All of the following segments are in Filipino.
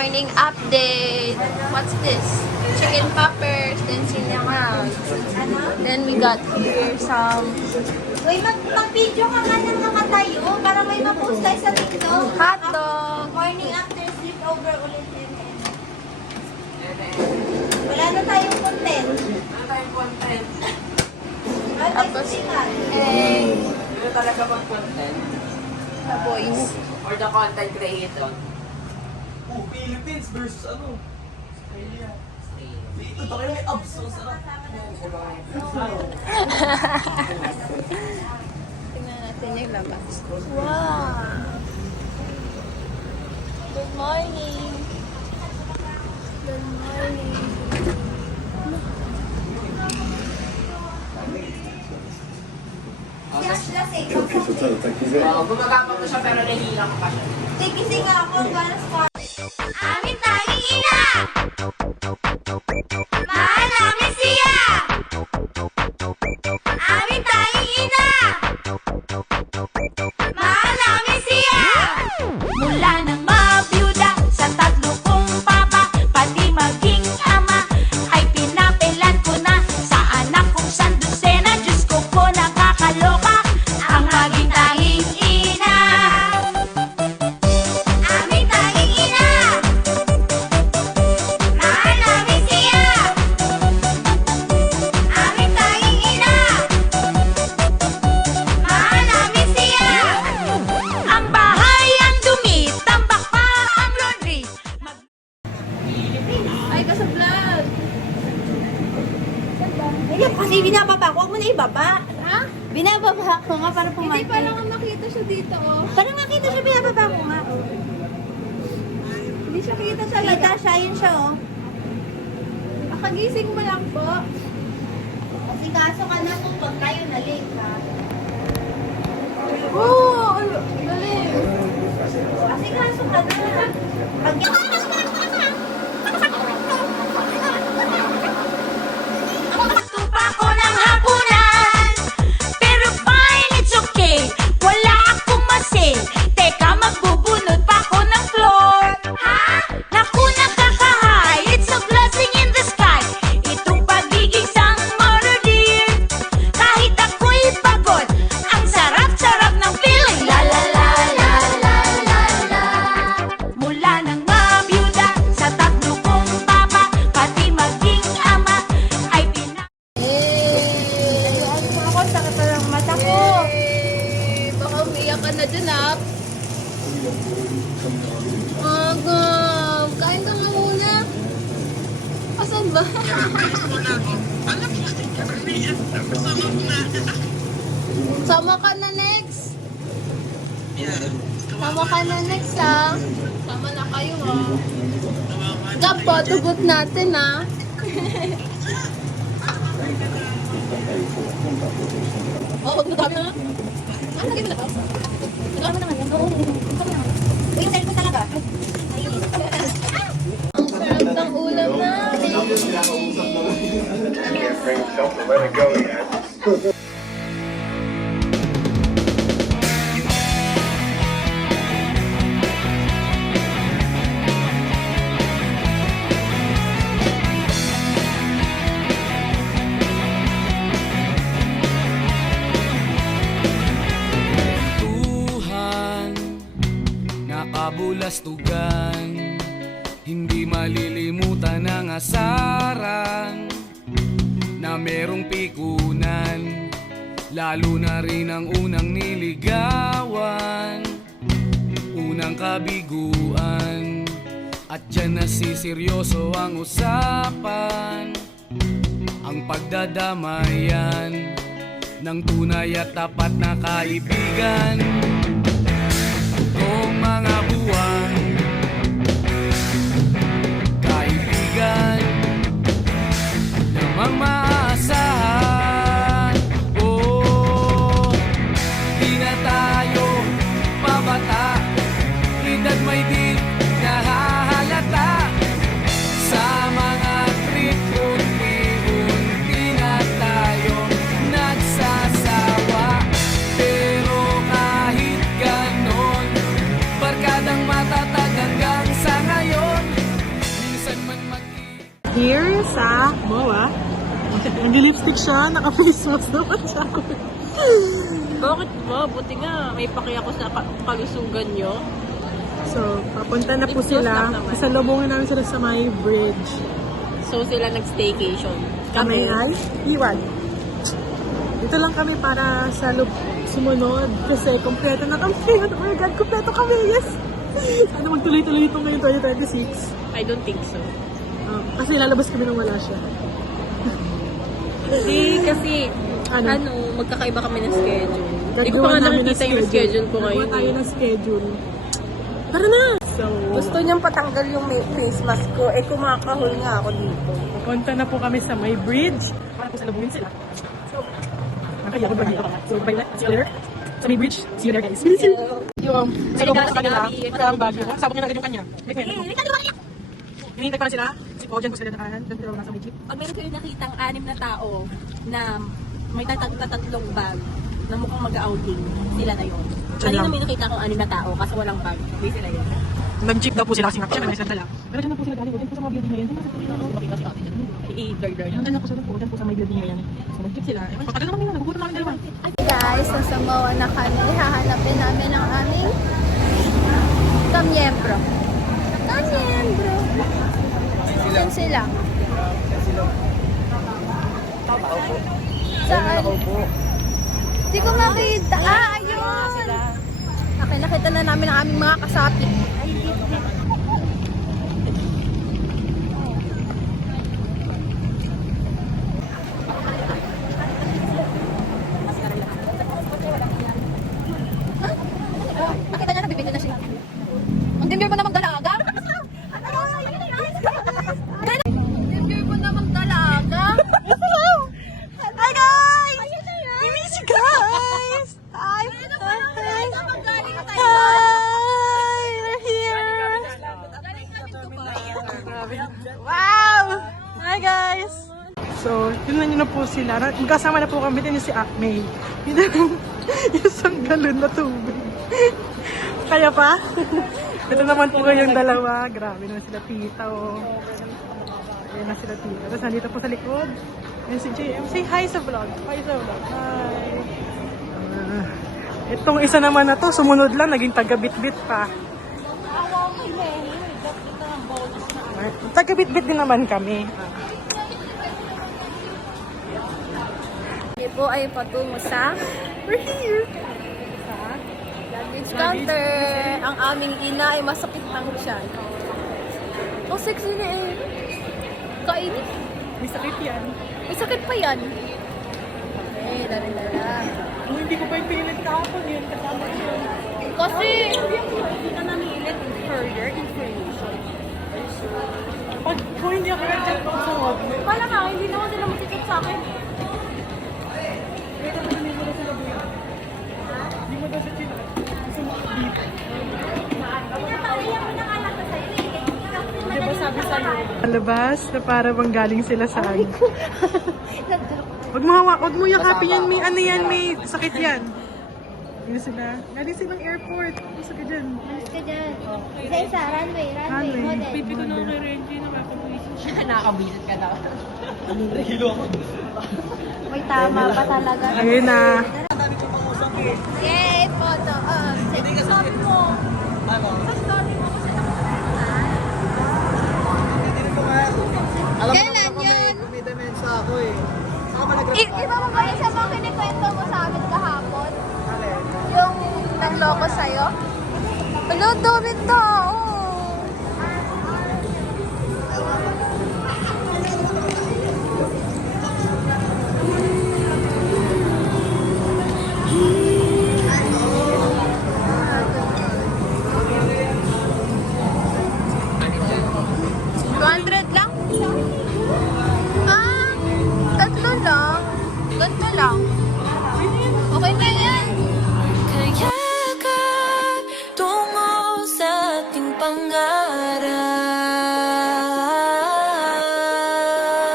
morning update. What's this? Chicken poppers, then sinigang. Then we got here some Uy, mag-video ka nga ng nakatayo para may ma-post tayo sa TikTok. hotdog. Morning after sleepover ulit yun. Wala na tayong content. Ano tayong content? Tapos, Eh, Ano talaga bang content? the boys. Or the content creator? Oh, Philippines versus ano? Australia. Dito tayo may abs. Ang sarap. Tingnan natin yung labas. Wow! Good morning! Good morning! lasing. Gumagapang ko siya pero nahihilang pa siya. Tigising ako, para sa Amin tanging ina! Mahal namin siya! Amin tanging ina! Mahal namin siya! Mula nang mabiyuda sa tatlo kong papa, pati maging ama, ay pinapilan ko na sa anak kong sandusena. Diyos ko po nakakaloka ang maging tanging ina. Amin tanging ina! Mahal namin siya! Amin tanging ina! Mahal namin siya! Ang bahay ang dumi, tambak pa ang laundry. Ay, ka sa vlog! Hindi kasi binababa ko, huwag mo na ibaba. Ha? Binababa ko nga para Hindi pumanti. pa lang makita siya dito, oh. Parang nakita siya, binababa ko nga. Hindi siya kita talaga. Kita siya, yun siya oh. Kagising mo lang po. Kasi kaso ka na kung pag tayo na late ha. Oo! Galing! Kasi kaso ka na. Pag Tupa ko ng hapunan, pero fine, it's okay. Wala akong masin. Teka, magbubunot pa ko ng floor. Ha? Naku, nakakahay. It's a blessing in the sky. Itong pagiging summer dear. Kahit ako'y pagod, ang sarap-sarap ng feeling. La la la la la la la. Mula nang mabiyuda sa tatlo kong papa, pati maging ama, ay Ayun mo ako, sakit na lang mata ko. Baka umiyak ka na dun, ah. Agam! Kain ka nga muna. Asan ba? Sama ka na next. Sama ka na next, ah. Sama na kayo, ah. Gab po, tugot natin, ah. Oo, nagkami na. Ah, lagay mo na to? Nagkami na nga yan. Oo, nagkami na nga. Uy, yung cellphone talaga. Ang sarap ng ulam na. Can't bring himself to let it go yet. Tuhan, nakabulastugan, hindi malilimutan ang asaran na merong pikunan, lalo na rin ang unang niligawan, unang kabiguan, at dyan nasiseryoso ang usapan, ang pagdadamayan ng tunay at tapat na kaibigan. Kung mga buwan, kaibigan, namang maaasahan. Oh, di na tayo pabata, edad may di nahahalata. Sa mga trip, unti-unti na tayo nagsasawa. Pero kahit here sa MOA. Nag-lipstick siya, naka-face mask naman siya. Bakit ba? Buti nga, may paki ako sa kalusugan nyo. So, papunta na po Lip gloss sila. lang naman. Isalubungin namin sila sa may bridge. So sila nag-staycation. Kami ay iwan. Dito lang kami para sa sumunod kasi kompleto na kami. Oh my God, kompleto kami. Yes! Sana magtuloy-tuloy ito ngayon 2026. I don't think so. Kasi lalabas kami nang wala siya. Hindi, kasi Ano? magkakaiba kami ng schedule. Hindi ko Gagawa pa nga namin ng nakikita yung schedule ko Gagawa ngayon. tayo ng schedule. Tara na! So, Gusto niyang patanggal yung face mask ko. Kumakahol nga ako dito. pupunta na po kami sa may bridge para po salubungin sila. So, nakaya ko ba dito? So, bye na. See you later. Sa may bridge. See you there, guys. Yung salubong sa kanila. From Baguio. Sabog niya na agad yung kanya. Hinihintay pa na sila. Si Po, dyan po sila nakahan. Dyan sila nasa may jeep. Pag meron kayo nakitang 6 na tao na may tatlong bag na mukhang mag-outing, sila na yun. Kanina may nakita akong 6 na tao kasi walang bag. May sila yun. Nag-jeep daw po sila kasi nga siya may silang dala. Pero dyan na po sila galing. Dyan po sa mga building na yan. Dyan na po sila po. Dyan po sa may building na yan. So nag-jeep sila. Pagkakala naman nila. Nagugutom namin dalawa. Guys, nasa MOA na kami. Hahanapin namin ang aming kamyembro. Kamyembro. Saan sila? Saan? Hindi ko makita. Ayun! Okay, nakita na namin ang aming mga kasapi. Nakita niya, nabibigyan na siya. Ang dinner mo namang dalaga? Dinner mo namang dalaga? Hi guys! We miss you guys! Hi! Hi! We're here! Wow! Hi guys! So, tingnan nyo na po sila. Magkasama na po kami din si May. Yung isang galon na tubig. Kaya pa? Ito naman po kayong dalawa. Grabe naman sila tita. Oh. Ayan na sila tita. Tapos nandito po sa likod. Ayan si JM. Say hi sa vlog. Hi sa vlog. Hi. Itong isa naman na to, sumunod lang. Naging taga-bit-bit pa. Taga-bit-bit din naman kami. Kami po ay patungo sa we're here sa luggage counter. Ang aming ina ay masakit ang tiyan. Oh, sexy na eh. Kainin. May sakit yan. May sakit pa yan. Eh, dala-dala. Kung hindi ko pa yung pinilit kahapon yun, kasama yun. Kasi, Hindi ka namilit further information. Pag kung hindi ako nag-chat ako sa wag, Wala nga, hindi naman sila mag-chat sa akin. hindi mo daw sa chin. Gusto mo dito. Diba sabi sa'yo? Palabas na para bang galing sila sa ano. Wag mo yakapin yan, may ano yan, may sakit yan. Hindi sila. Galing silang airport. Gusto ka dyan. ka dyan. Isa-isa, runway, model. Pipi ko na kay Reggie, nakakabuisit siya. Nakakabisit ka daw. May tama pa talaga. Ayun na. Yay, photo. Sabi mo. Kailan yun? May demensa ako eh. Saka ba Iba mo ba isa bang kinikwento mo sa amin kahapon? Yung nagloko sa'yo? Ano, dami tao. $200 lang? Ah, tatlo lang. Ganito lang. Okay na yan. Kayakan tungo sa ating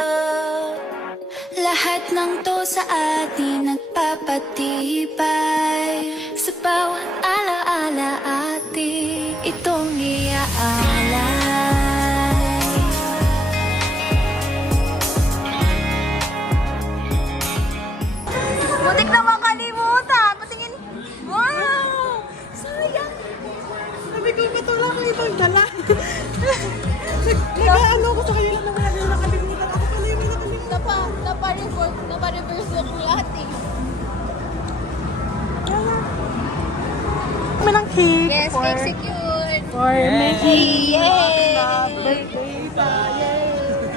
pangarap. Lahat ng to sa atin nagpapatibay. Sa bawat alaala ating itong iaalay. Nag-ano ko sa kanila na wala nila nakalimutan. Ako pala yung may nakalimutan. Napa-reverse mo kung lahat eh. Kami ng cake Yes, for, execute. for Mickey. Yay! Birthday tayo.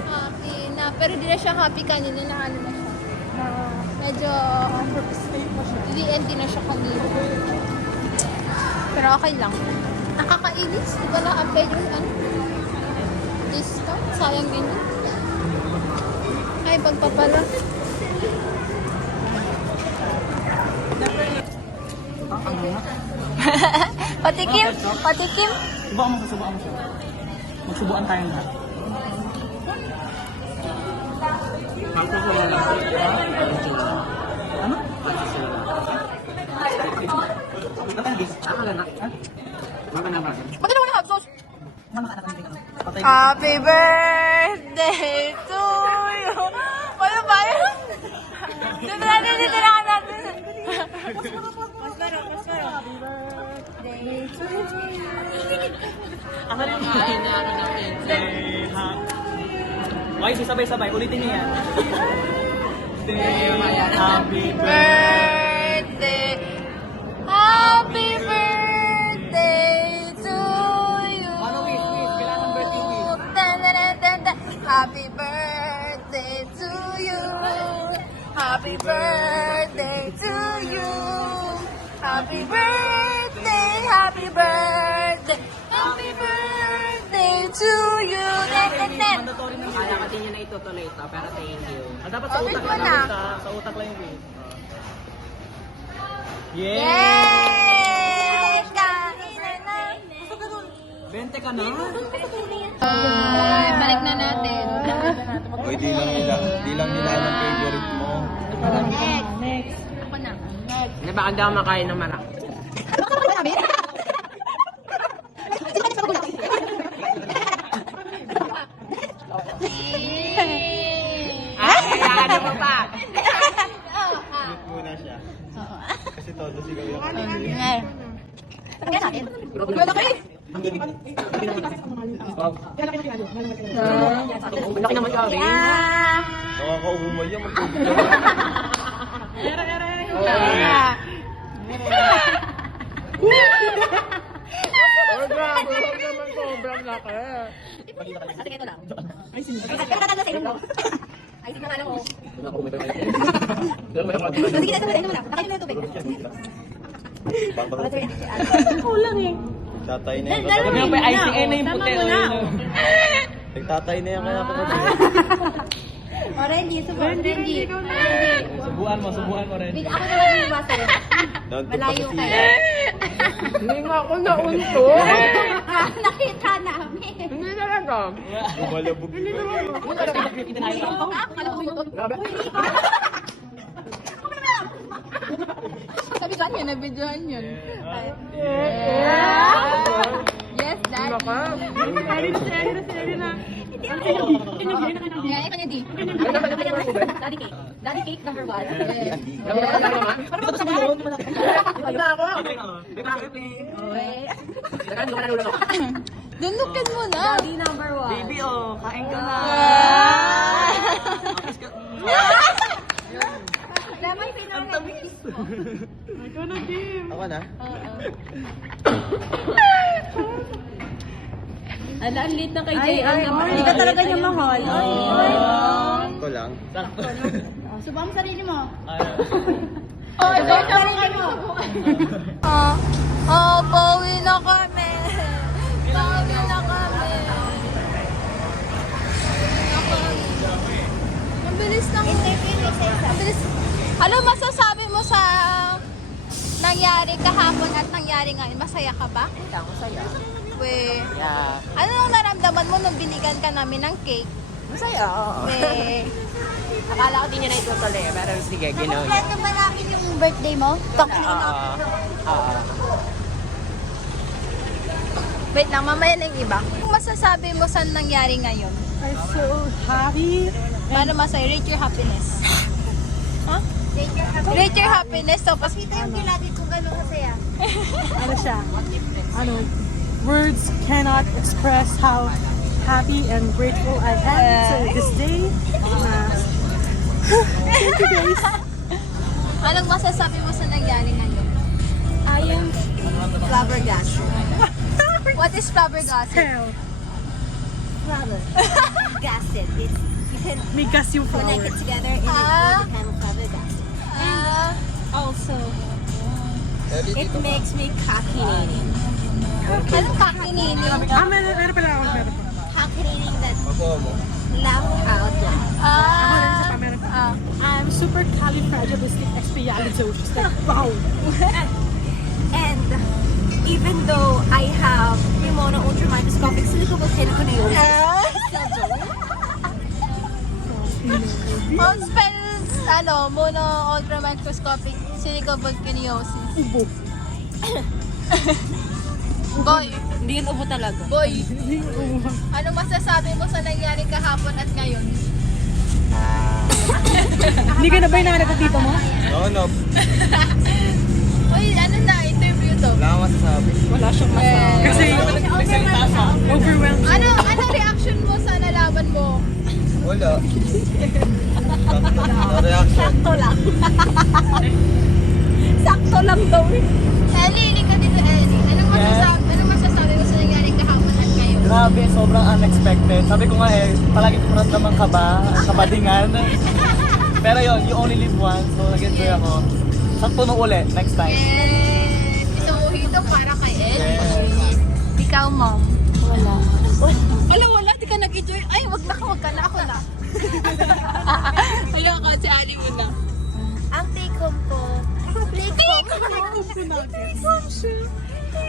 Happy na. Pero di na siya happy kanina na ano na siya. Medyo Stay pa siya. DND na siya kanina. Pero okay lang. Nakakainis. Di ba na-apply yung ano? Lista? Sayang din yun. Ay, pagpapala. Patikim? Patikim? Subukan mo siya. Magsubuan tayong lahat. Ano? Maganda mo na hot sauce. Happy birthday to you. Ano ba yun? Dito natin. Ako rin Okay, sabay-sabay. Ulitin niyo yan. Happy Birthday. Happy birthday to you. Kailangan birthday wish. Tan. Happy birthday to you. Happy birthday to you. Happy birthday. Happy birthday. Happy birthday to you. Ten. Mandatory na Kala ko din niya na itutuloy ito, pero thank you. dapat sa Open utak mo lang na. sa utak lang yung wait. Yay! Yay! Kain na. 20 ka na? Balik na natin. Oy, di lang nila ang favorite mo. Next. Ako na. Hindi ba hindi ako makain ng marak? Kailangan mo pa. Muna siya. Kasi todo sigaw yung Laki naman siya, Rin. nakakauhumal yan. Oh, grabe. Huwag naman sobrang laki. Tatay na yan. Sabi mo pa ICN na yung puti. Nagtatay na yan kaya ako. Subuan mo rin. Ako na lang yung basa. Malayo kayo. Hindi nga ako naunto. Nakita namin. Hindi talaga. Bumalabog. Sabi ko niya, nabidyohan yun. Yes, Daddy. Yeah, ikaw niya, Di. Daddy cake number 1. Dunukin mo na. Daddy number 1. Baby, oh, kain ka na. Ang tamis. Ako na? Ala, ang lit na kay JL naman. Hindi ka talaga niya mahal. Ito lang. Subukan mo sarili mo. Oh, ikaw sarili mo. Pauwi na kami. Pauwi na kami. Ang bilis ng... Ang bilis. Ano masasabi mo sa nangyari kahapon at nangyari ngayon? Masaya ka ba? Hindi ako saya. We, Yeah. ano nang naramdaman mo nung binigyan ka namin ng cake? Masaya, oo. We, Akala ko din niya na itutuloy, pero sige, ginawa niya. plan naman namin yung birthday mo? Talking Oo. Oo. Wait lang, mamaya na yung iba. Kung masasabi mo sa nangyari ngayon, I'm so happy. paano masaya? Rate your happiness. Huh? Rate your happiness. So, pas kita yung kilati kung gano'n masaya. Ano siya? Ano? Words cannot express how happy and grateful I am to this day. Thank you guys. Anong masasabi mo sa nangyari ngayon? I am flabbergasted. What is flabbergasted? Hell, Flabbergasted. It's, you can may gas yung connect flower. it together and it will become flabbergasted. Also, it makes me cackinating. Anong kakininig? Meron pala ako, meron pa. Cackinating that Ako mo. laugh out loud. Ako rin sa meron pa. I'm super califragilisticexpialidocious. Like, wow! And even though I have pulmonal ultramicroscopic silicovolcanoconiosis, On spells, mono ultramicroscopic silicovolcaniosis. Ubo. Boy, Hindi yun ubo talaga. boy, anong masasabi mo sa nangyari kahapon at ngayon? Hindi ka na ba yung dito mo? No. Uy, ano na, interview to. Wala akong masasabi. Wala siyang masabi. Kasi overwhelmed. Ano reaction mo sa nalaman mo? Wala. No reaction. Sakto lang daw. Ellie, hindi ka dito, Ellie. Anong masasabi mo sa nangyari kahapon at ngayon? Grabe, sobrang unexpected. Sabi ko nga palagi ko naman kabadingan. Pero yun, you only live once, so nag-enjoy ako. Sakto nung uli, next time. Yes! Isang mojito para kay Ellie. Ikaw, mom. Wala. Wala. Di ka nag-enjoy. Ay, wag ka na. Ako na. Ayaw ka, si Ali muna. ang take home ko,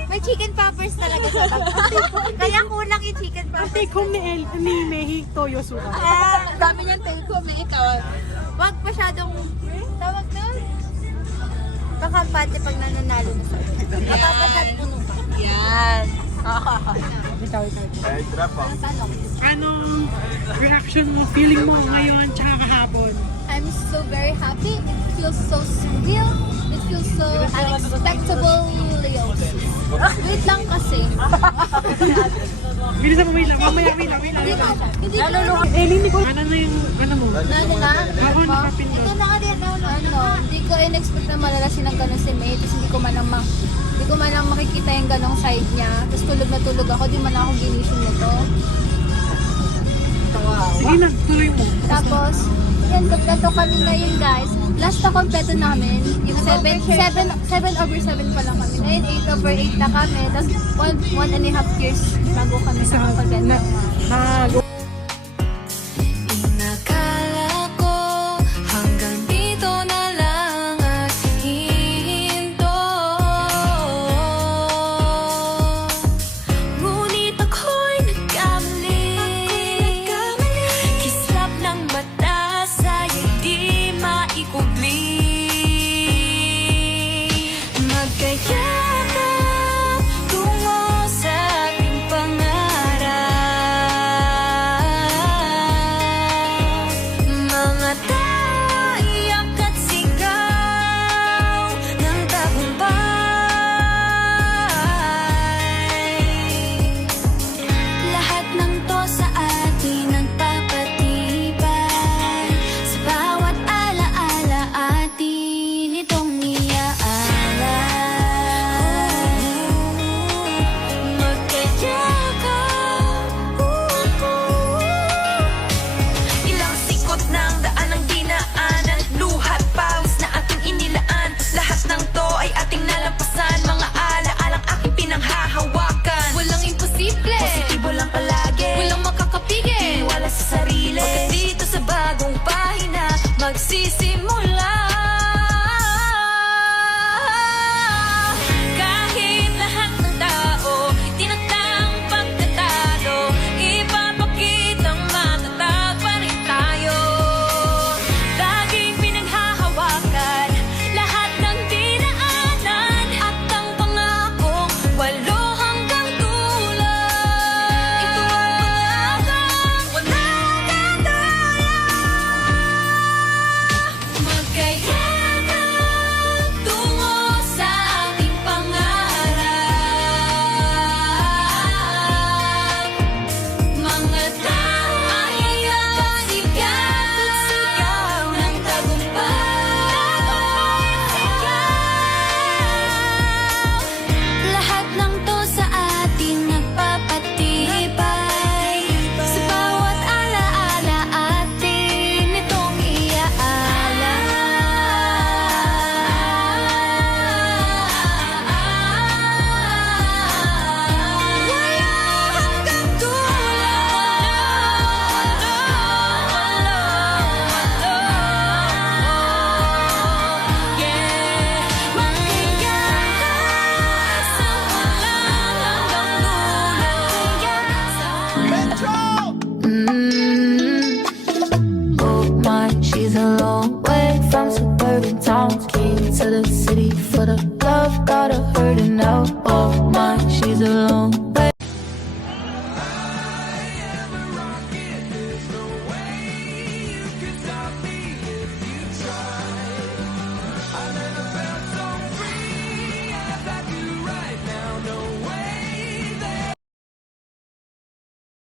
may chicken poppers talaga sa bag. Kaya kulang yung chicken Ang poppers. take home ni Mehi Toyo Suka. Ang dami niyang take home na ikaw. Wag masyadong, tawag doon, kakampante pag nananalo na sa Nakapasyad puno pa. Yan. Ikaw. Ay, drop ah. Anong reaction mo, feeling mo ngayon, tsaka kahapon? I'm so very happy. It feels so surreal. It feels so unexpectable. Wait lang kasi. Bilisan mo, wait lang. Mamaya, wait lang. Hindi ko Hindi ko, ano na yung, ano mo? Ano na? Ako, nakapindot. Ito na ka din, Hindi ko in-expect na malalasin ng ganun si May. Tapos hindi ko man lang makikita yung ganong side niya. Tapos tulog na tulog ako. Di man ako ginising nito. Sige na, tuloy mo. Tapos, yan, kompleto kami ngayon guys. Last na kompleto namin, yung 7 over 7 pa lang kami. Ngayon 8 over 8 na kami. Tapos 1.5 years bago kami nakapaganda. Inakala ko hanggang dito na lang at hihinto. Ngunit ako'y nagkamali. Kislap ng batas ay di maikubli. Magkayakap tungo sa ating pangarap. to the city for the love, got her hurting now.